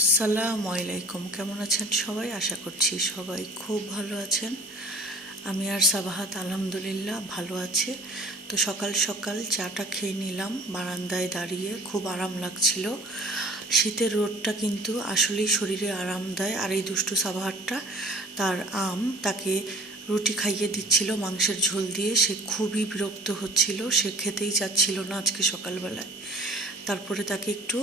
আসসালামু আলাইকুম। কেমন আছেন সবাই? আশা করছি সবাই খুব ভালো আছেন। আমি আর সাবাহাত আলহামদুলিল্লাহ ভালো আছি। তো সকাল সকাল চাটা খেয়ে নিলাম বারান্দায় দাঁড়িয়ে, খুব আরাম লাগছিল। শীতের রোদটা কিন্তু আসলেই শরীরে আরাম দেয়। আর এই দুষ্টু সাবাহাতটা তার তাকে রুটি খাইয়ে দিচ্ছিল মাংসের ঝোল দিয়ে। সে খুবই বিরক্ত হচ্ছিল, সে খেতেই চাচ্ছিল না আজকে সকালবেলায়। তারপরে তাকে একটু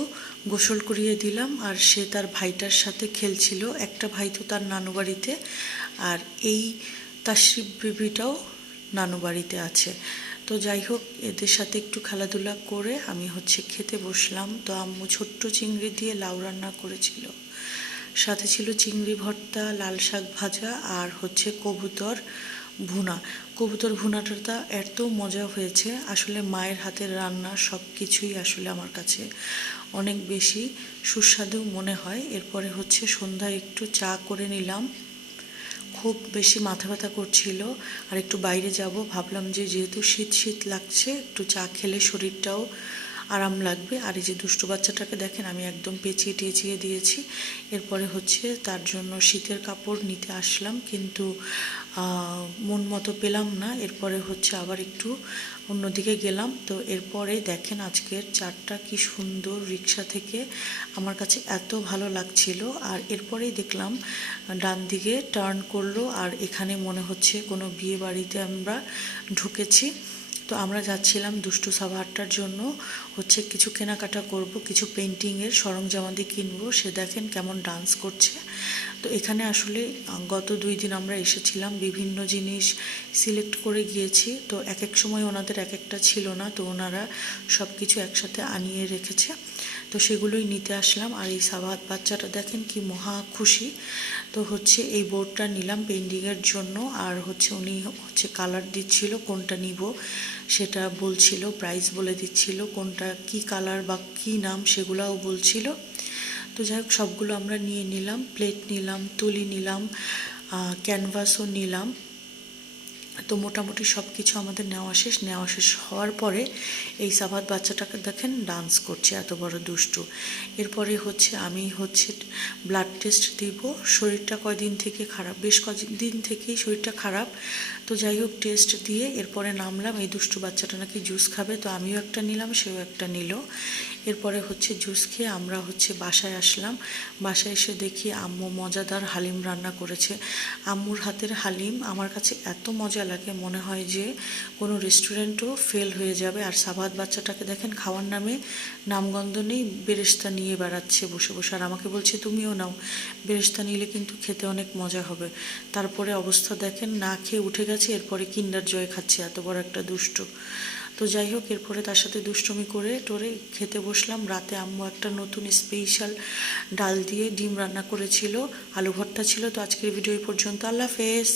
গোসল করিয়ে দিলাম, আর সে তার ভাইটার সাথে খেলছিল। একটা ভাই তো তার নানু বাড়িতে, আর এই তাশরিফ বেবিটাও নানু বাড়িতে আছে। তো যাই হোক, এদের সাথে একটু খেলাধুলা করে আমি খেতে বসলাম। তো আম্মু ছোট্ট চিংড়ি দিয়ে লাউ রান্না করেছিল, সাথে ছিল চিংড়ি ভর্তা, লাল শাক ভাজা, আর কবুতর ভুনা। কবুতর ভুনাটা এত মজা হয়েছে। আসলে মায়ের হাতের রান্না সব কিছুই আসলে আমার কাছে অনেক বেশি সুস্বাদু মনে হয়। এরপরে সন্ধ্যায় একটু চা করে নিলাম। খুব বেশি মাথা ব্যথা করছিল, আর একটু বাইরে যাব ভাবলাম, যে যেহেতু শীত শীত লাগছে, একটু চা খেলে শরীরটাও আরাম লাগবে। আর এই যে দুষ্টু বাচ্চাটাকে দেখেন, আমি একদম পেঁচিয়ে টেঁচিয়ে দিয়েছি। এরপরে তার জন্য শীতের কাপড় নিতে আসলাম, কিন্তু মন মতো পেলাম না। এরপরে আবার একটু অন্যদিকে গেলাম। তো এরপরে দেখেন আজকের চারটা কি সুন্দর রিক্সা থেকে আমার কাছে এত ভালো লাগছিল। আর এরপরেই দেখলাম ডান দিকে টার্ন করলো, আর এখানে মনে হচ্ছে কোনো বিয়ে বাড়িতে আমরা ঢুকেছি। তো আমরা যাচ্ছিলাম দুষ্টু সাবাহাতটার জন্য কিছু কেনাকাটা করব, কিছু পেন্টিংয়ের সরঞ্জামাদি কিনবো। সে দেখেন কেমন ডান্স করছে। তো এখানে আসলে গত 2 দিন আমরা এসেছিলাম, বিভিন্ন জিনিস সিলেক্ট করে গিয়েছি। তো এক এক সময় ওনাদের এক একটা ছিল না, তো ওনারা সব কিছু একসাথে আনিয়ে রেখেছে। তো সেগুলোই নিতে আসলাম। আর এই সাবাহাত বাচ্চাটা দেখেন কি মহা খুশি। তো এই বোর্ডটা নিলাম পেন্টিংয়ের জন্য। আর উনি কালার দিচ্ছিল, কোনটা নিব সেটা বলছিল, প্রাইস বলে দিচ্ছিল, কোনটা কি কালার বা কি নাম সেগুলাও বলছিল। তো যাই হোক, সবগুলো আমরা নিয়ে নিলাম। প্লেট নিলাম, তুলি নিলাম, ক্যানভাসও নিলাম। তো মোটামুটি সব কিছু আমাদের নেওয়া শেষ হওয়ার পরে এই সাবাহাত বাচ্চাটাকে দেখেন ডান্স করছে, এত বড় দুষ্টু। এরপরে আমি ব্লাড টেস্ট দিব। শরীরটা কয়দিন থেকে খারাপ, বেশ কয়েকদিন থেকেই শরীরটা খারাপ। তো যাই হোক, টেস্ট দিয়ে এরপরে নামলাম। এই দুষ্টু বাচ্চাটা নাকি জুস খাবে, তো আমিও একটা নিলাম, সেও একটা নিল। এরপরে জুস খেয়ে আমরা বাসায় আসলাম। বাসায় এসে দেখি আম্মু মজাদার হালিম রান্না করেছে। আম্মুর হাতের হালিম আমার কাছে এত মজা লাগে, মনে হয় যে কোনো রেস্টুরেন্টও ফেল হয়ে যাবে। আর সাবাহাত বাচ্চাটাকে দেখেন খাওয়ার নামে নামগন্ধ নেই, বেরেস্তা নিয়ে বেড়াচ্ছে বসে বসে। আর আমাকে বলছে তুমিও নাও, বেরেস্তা নিলে কিন্তু খেতে অনেক মজা হবে। তারপরে অবস্থা দেখেন, না খেয়ে উঠে গেছে। এরপরে কিন্ডার জয় খাচ্ছে, এত বড় একটা দুষ্টু। তো যাই হোক, এরপরে তার সাথে দুষ্টুমি করে টোরে খেতে বসলাম। রাতে আম্মু একটা নতুন স্পেশাল ডাল দিয়ে ডিম রান্না করেছিল, আলু ভর্তা ছিল। তো আজকের ভিডিও এই পর্যন্ত। আল্লাহ হাফেজ।